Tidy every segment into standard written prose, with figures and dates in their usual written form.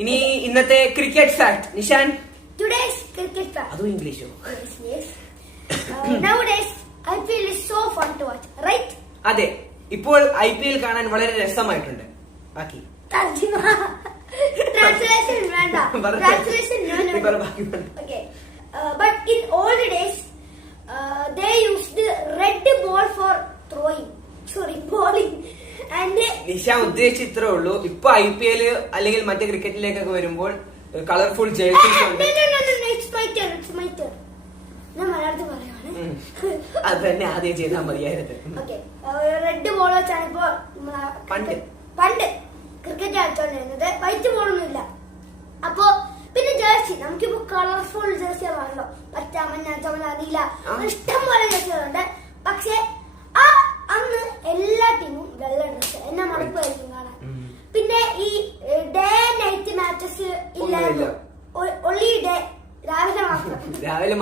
ഇനി ഇന്നത്തെ cricket fact Nishan. Today's cricket fact. അതും ഇംഗ്ലീഷോ? Yes. Nowadays IPL is so fun to watch, right? അതെ, ഇപ്പോൾ IPL കാണാൻ വളരെ രസമായിട്ടുണ്ട്. ബാക്കി Translation വേണ്ട. Translation no. Okay. But in old days, they used the red ball for throwing. Sorry, bowling. And Nishan ഉദ്ദേശിച്ച ഇത്രേ ഉള്ളൂ. ഇപ്പൊ IPL അല്ലെങ്കിൽ മറ്റേ ക്രിക്കറ്റിലേക്കൊക്കെ വരുമ്പോൾ കളർഫുൾ ജേഴ്സീസ് ഉണ്ട്. It's my turn. ഞാൻ മലയാളത്തിൽ പറയുവാണ്. അത് തന്നെ ആദ്യം ചെയ്താൽ മതിയായിരുന്നു. ഓക്കെ, റെഡ് ബോൾ വെച്ചാണ് ഇപ്പൊ പണ്ട് ക്രിക്കറ്റ് കളിച്ചോണ്ടിരുന്നത്. വൈറ്റ് ബോളൊന്നും ഇല്ല. അപ്പൊ പിന്നെ ജേഴ്സി, നമുക്കിപ്പോ കളർഫുൾ ജേഴ്സികളാണല്ലോ. പച്ച, മഞ്ഞ, ചുമല, നീല, ഇഷ്ടം പോലെ ജേഴ്സികളുണ്ട്. പക്ഷെ അന്ന് എല്ലാ ടീമും വെള്ള ഡ്രസ്, എന്നെ മടുപ്പായിരിക്കും കാണാൻ. പിന്നെ ഈ ഡേ നൈറ്റ് മാച്ചസ് ഇല്ലായിരുന്നു. ഒള്ളി ഡേ, രാവിലെ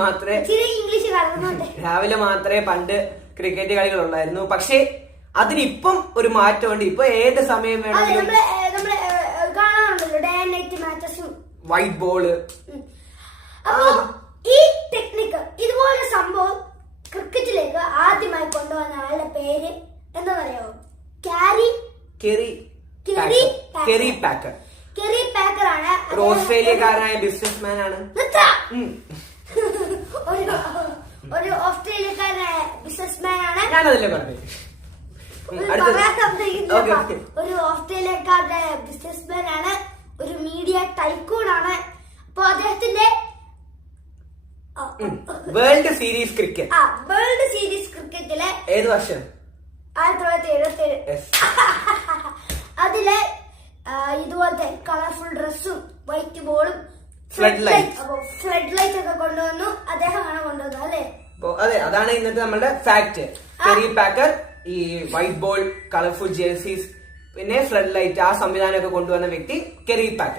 മാത്രമേ ഇംഗ്ലീഷ് കളറുന്നുണ്ട്. രാവിലെ മാത്രമേ പണ്ട് ക്രിക്കറ്റ് കളികൾ ഉള്ളായിരുന്നു. പക്ഷെ അതിനിപ്പം ഒരു മാറ്റമുണ്ട്. ഇപ്പൊ ഏത് സമയം വേണമെങ്കിലും നമ്മള് കാണാറുണ്ടല്ലോ ഡേ നൈറ്റ് മാച്ചസും വൈറ്റ് ബോള്. അപ്പൊ ഈ ടെക്നിക്ക്, ഇതുപോലെ സംഭവം ക്രിക്കറ്റിലേക്ക് ആദ്യമായി കൊണ്ടുവന്ന ആളുടെ പേര് എന്താണെന്നറിയാമോ? കെറി പാക്കർ. കെറി പാക്കർ ആണ്. ഒരു ഓസ്ട്രേലിയക്കാരനായ ബിസിനസ്മാൻ ആണ്. ഒരു ഓസ്ട്രേലിയക്കാരനായ ബിസിനസ്മാൻ ആണ്. ഞാനതല്ലേ പറഞ്ഞു. ഒരു ഓസ്ട്രേലിയക്കാരുടെ ബിസിനസ്മാൻ ആണ്. ഒരു മീഡിയ ടൈക്കൂൺ ആണ്. അപ്പൊ അദ്ദേഹത്തിന്റെ വേൾഡ് സീരീസ് ക്രിക്കറ്റിലെ ഏത് വർഷം? 1977. അതിലെ ഇതുപോലത്തെ കളർഫുൾ ഡ്രസ്സും വൈറ്റ് ബോളും ഫ്ലഡ് ലൈറ്റ് ഒക്കെ കൊണ്ടുവന്നു. അദ്ദേഹമാണ് കൊണ്ടുവന്നത്, അല്ലേ? അതെ, അതാണ് ഇന്നത്തെ നമ്മുടെ ഫാക്ട്. കെറി പാക്കർ ഈ വൈറ്റ് ബോൾ, കളർഫുൾ ജേഴ്സീസ്, പിന്നെ ഫ്ലഡ് ലൈറ്റ്, ആ സംവിധാനം ഒക്കെ കൊണ്ടുവന്ന വ്യക്തി കെറി പാക്കർ.